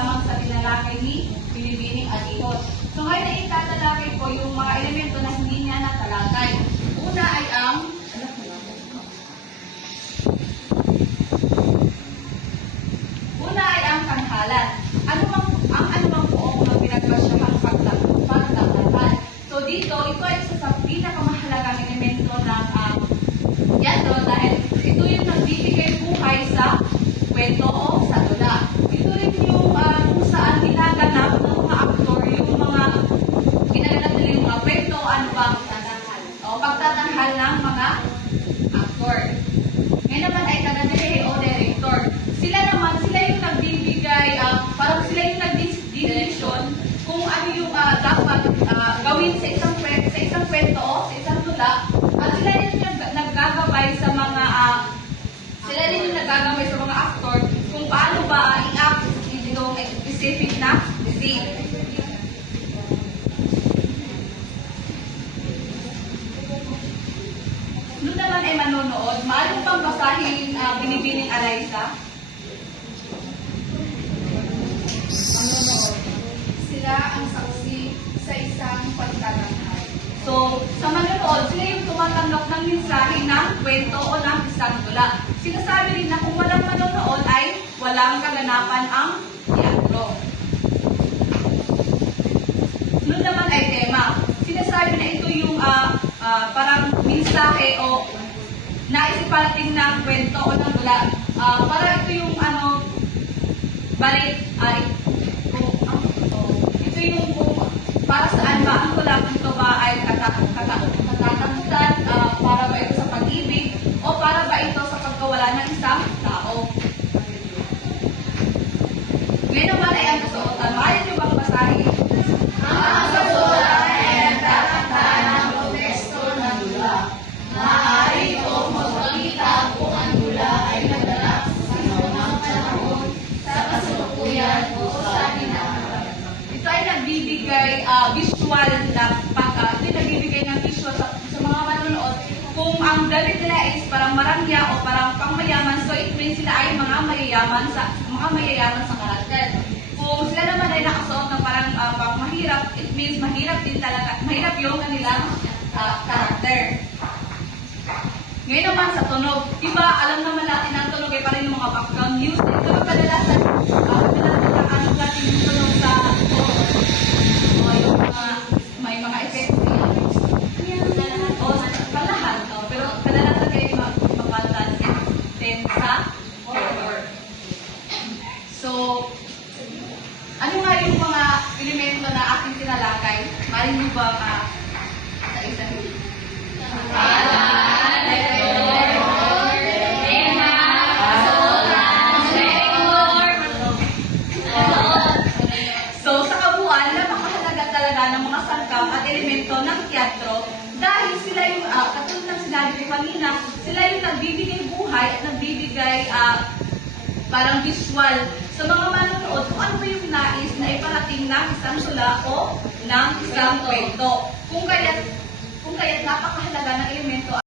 lamang sa tinalakay ni Binibining Alihot. So ngayon ay itatalakay ko yung mga elemento na hindi niya natalakay. Una ay ang tanghalan. Anumang poong na pinagpasyahang pagtatanghal. So dito, ito ay isa sa pinakamahalagang elemento ng teatro dahil ito yung nagbibigay buhay sa kwento o sa tula. Ito rin yung kung saan ginaganap ng mga aktor yung mga ginaganap nila yung mga kwento, ano ba pagtatanghal ng mga aktor. Ngayon naman ay taga-dirige o director. Sila yung nagbibigay, parang sila yung nag-decision kung ano yung dapat gawin sa isang kwento o sa isang tula. At sila rin yung naggagabay sa mga aktor kung paano ba i-act itong specific na scene. Doon naman ay manonood, maaari pang basahin Binibining Alaysa. Sila ang saksi sa isang pagtatanghal. So, sa manonood, sila yung tumatanggap ng mensahe ng kwento o ng isang tula. Sinasabi rin na kung walang manonood ay walang kaganapan ang teatro. Sunod naman ay tema. Sinasabi na ito yung parang mensahe o naisiparating ng kwento o ng tula. Para ito yung ito yung para saan ba ang tula ito ba ay katatakutan, para ba ito sa pag-ibig, o para ba ito sa pagkawala ng isang tao. Ngayon naman ay ang kasuotan. Maaari niyo bang basahin? Ang kasuotan ay nagtatangka ng konteksto ng dula. Maaari itong magpakita kung ang dula ay naganap sa unang panahon, sa kasalukuyan o sa hinaharap. Ito ay nagbibigay visual na ito nagbibigay ng visual sa mga manonood kung ang damit nila is parang marangya o parang pangmayaman, so it means sila ay mga mayayaman sa karakter. Kung sila naman ay nakasuot ng parang mahirap, it means mahirap yung kanilang karakter. Ngayon naman sa tunog, diba alam naman natin ang tunog ay parang yung mga background music. Ito kadalasan natin yung tunog sa may mga effects o sa lahat. Pero kadalasan kayo mapaltan din sa horror. So, ano nga yung mga elemento na ating tinalakay? Maring mo ba sa isang ng mga sangkap at elemento ng teatro dahil sila yung, katulad ng sinabi ko kanina, sila yung nagbibigay buhay at nagbibigay parang visual sa mga manonood kung ano ba yung nais na iparating ng isang tula o ng isang kwento. Kung kaya't napakahalaga ng elemento